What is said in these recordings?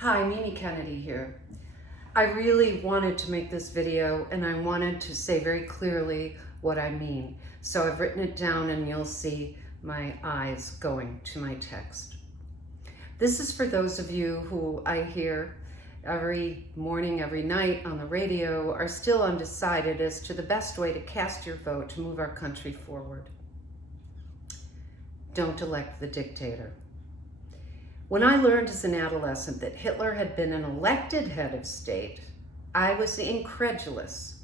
Hi, Mimi Kennedy here. I really wanted to make this video and I wanted to say very clearly what I mean. So I've written it down and you'll see my eyes going to my text. This is for those of you who I hear every morning, every night on the radio are still undecided as to the best way to cast your vote to move our country forward. Don't elect the dictator. When I learned as an adolescent that Hitler had been an elected head of state, I was incredulous.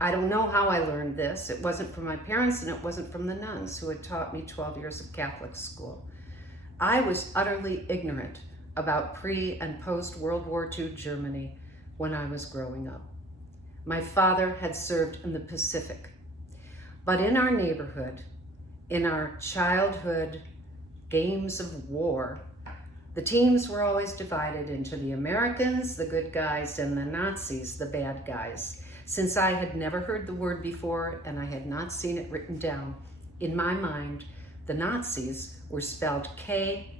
I don't know how I learned this. It wasn't from my parents and it wasn't from the nuns who had taught me 12 years of Catholic school. I was utterly ignorant about pre- and post-World War II Germany when I was growing up. My father had served in the Pacific. But in our neighborhood, in our childhood games of war, the teams were always divided into the Americans, the good guys, and the Nazis, the bad guys. Since I had never heard the word before and I had not seen it written down, in my mind, the Nazis were spelled K-N-O-T-S-I-E-S,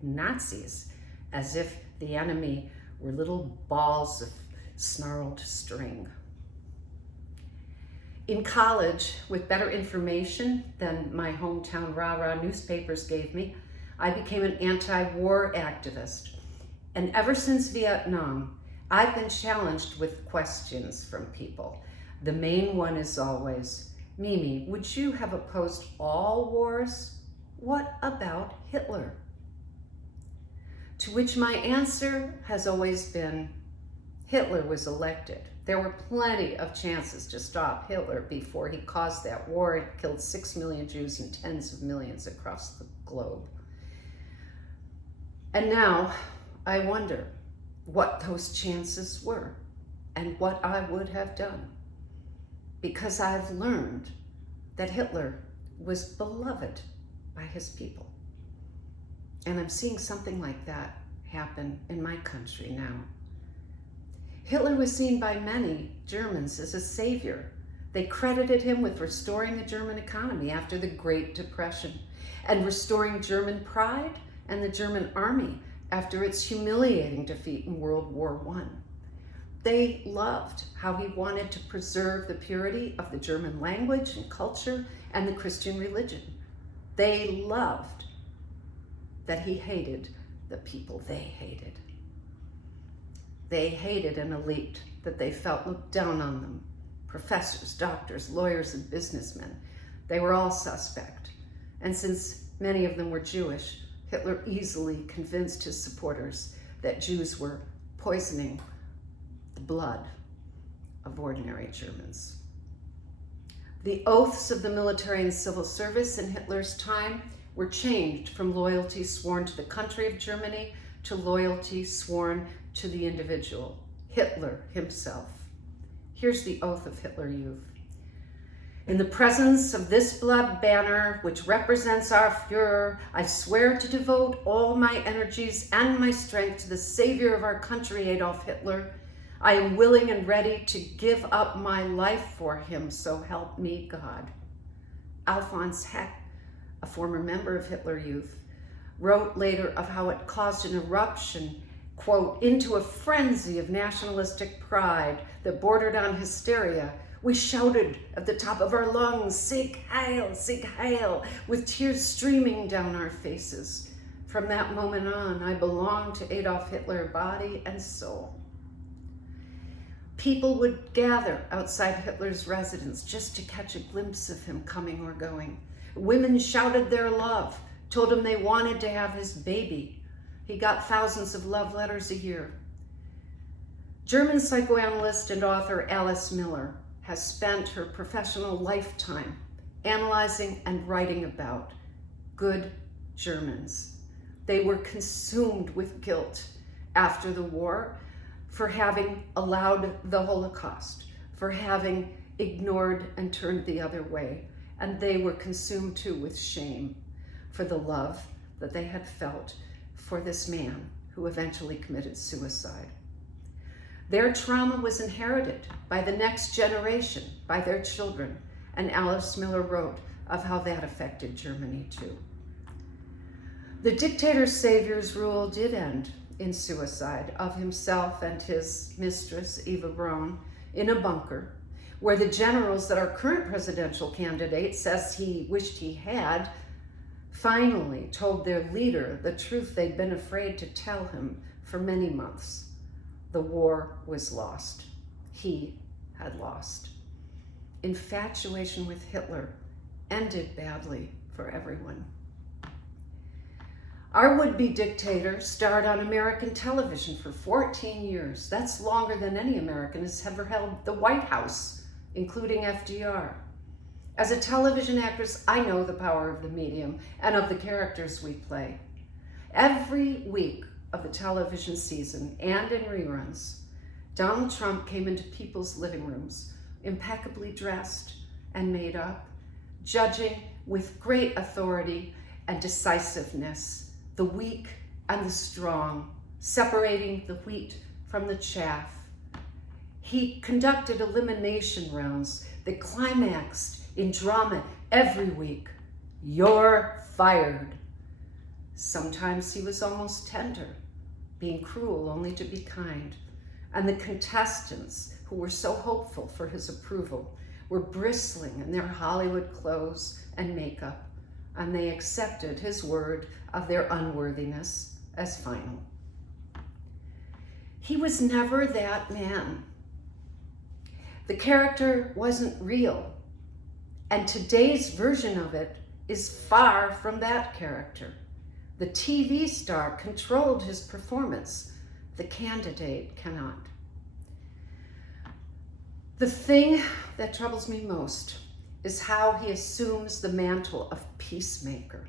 Nazis, as if the enemy were little balls of snarled string. In college, with better information than my hometown rah-rah newspapers gave me, I became an anti-war activist. And ever since Vietnam, I've been challenged with questions from people. The main one is always, Mimi, would you have opposed all wars? What about Hitler? To which my answer has always been, Hitler was elected. There were plenty of chances to stop Hitler before he caused that war. It killed 6 million Jews and tens of millions across the globe. And now I wonder what those chances were and what I would have done, because I've learned that Hitler was beloved by his people. And I'm seeing something like that happen in my country now. Hitler was seen by many Germans as a savior. They credited him with restoring the German economy after the Great Depression and restoring German pride and the German army after its humiliating defeat in World War I. They loved how he wanted to preserve the purity of the German language and culture and the Christian religion. They loved that he hated the people they hated. They hated an elite that they felt looked down on them. Professors, doctors, lawyers, and businessmen. They were all suspect. And since many of them were Jewish, Hitler easily convinced his supporters that Jews were poisoning the blood of ordinary Germans. The oaths of the military and civil service in Hitler's time were changed from loyalty sworn to the country of Germany to loyalty sworn to the individual, Hitler himself. Here's the oath of Hitler Youth. In the presence of this blood banner, which represents our Führer, I swear to devote all my energies and my strength to the savior of our country, Adolf Hitler. I am willing and ready to give up my life for him, so help me God. Alphonse Heck, a former member of Hitler Youth, wrote later of how it caused an eruption, quote, into a frenzy of nationalistic pride that bordered on hysteria. We shouted at the top of our lungs, Sieg Heil, with tears streaming down our faces. From that moment on, I belonged to Adolf Hitler, body and soul. People would gather outside Hitler's residence just to catch a glimpse of him coming or going. Women shouted their love, told him they wanted to have his baby. He got thousands of love letters a year. German psychoanalyst and author Alice Miller has spent her professional lifetime analyzing and writing about good Germans. They were consumed with guilt after the war for having allowed the Holocaust, for having ignored and turned the other way. And they were consumed too with shame for the love that they had felt for this man who eventually committed suicide. Their trauma was inherited by the next generation, by their children, and Alice Miller wrote of how that affected Germany too. The dictator's savior's rule did end in suicide of himself and his mistress, Eva Braun, in a bunker, where the generals that our current presidential candidate says he wished he had finally told their leader the truth they'd been afraid to tell him for many months. The war was lost. He had lost. Infatuation with Hitler ended badly for everyone. Our would-be dictator starred on American television for 14 years. That's longer than any American has ever held the White House, including FDR. As a television actress, I know the power of the medium and of the characters we play. Every week of the television season and in reruns, Donald Trump came into people's living rooms, impeccably dressed and made up, judging with great authority and decisiveness the weak and the strong, separating the wheat from the chaff. He conducted elimination rounds that climaxed in drama every week. You're fired. Sometimes he was almost tender, being cruel only to be kind. And the contestants, who were so hopeful for his approval, were bristling in their Hollywood clothes and makeup, and they accepted his word of their unworthiness as final. He was never that man. The character wasn't real, and today's version of it is far from that character. The TV star controlled his performance. The candidate cannot. The thing that troubles me most is how he assumes the mantle of peacemaker.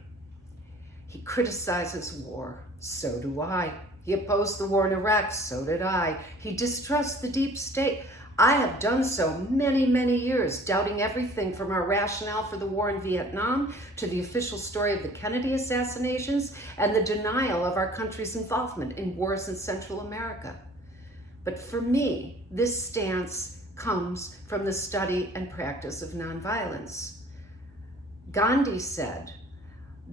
He criticizes war. So do I. He opposed the war in Iraq. So did I. He distrusts the deep state. I have done so many, many years, doubting everything from our rationale for the war in Vietnam to the official story of the Kennedy assassinations and the denial of our country's involvement in wars in Central America. But for me, this stance comes from the study and practice of nonviolence. Gandhi said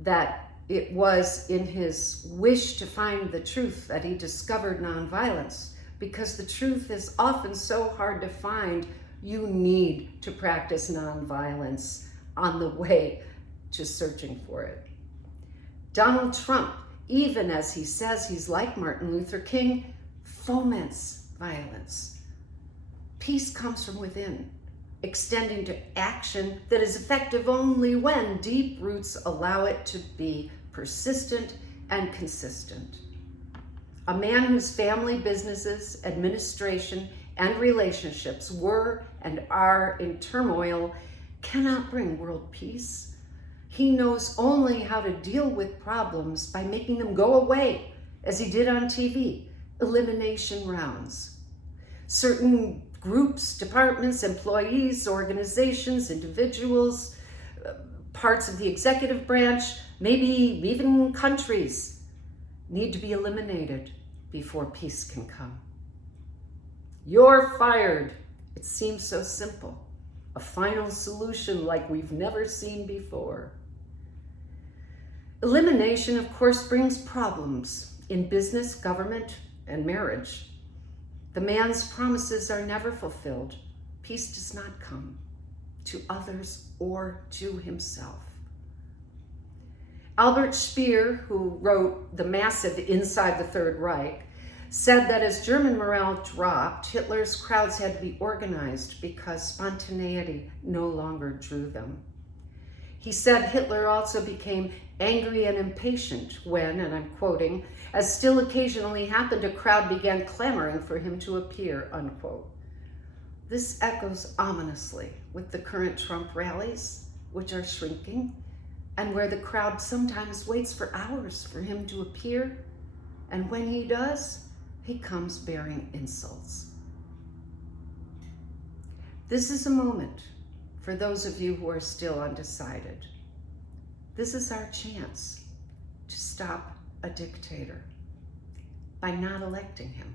that it was in his wish to find the truth that he discovered nonviolence. Because the truth is often so hard to find, you need to practice nonviolence on the way to searching for it. Donald Trump, even as he says he's like Martin Luther King, foments violence. Peace comes from within, extending to action that is effective only when deep roots allow it to be persistent and consistent. A man whose family, businesses, administration, and relationships were and are in turmoil cannot bring world peace. He knows only how to deal with problems by making them go away, as he did on TV, elimination rounds. Certain groups, departments, employees, organizations, individuals, parts of the executive branch, maybe even countries, need to be eliminated before peace can come. You're fired. It seems so simple. A final solution like we've never seen before. Elimination, of course, brings problems in business, government, and marriage. The man's promises are never fulfilled. Peace does not come to others or to himself. Albert Speer, who wrote The Massive Inside the Third Reich, said that as German morale dropped, Hitler's crowds had to be organized because spontaneity no longer drew them. He said Hitler also became angry and impatient when, and I'm quoting, as still occasionally happened, a crowd began clamoring for him to appear, unquote. This echoes ominously with the current Trump rallies, which are shrinking, and where the crowd sometimes waits for hours for him to appear, and when he does, he comes bearing insults. This is a moment for those of you who are still undecided. This is our chance to stop a dictator by not electing him.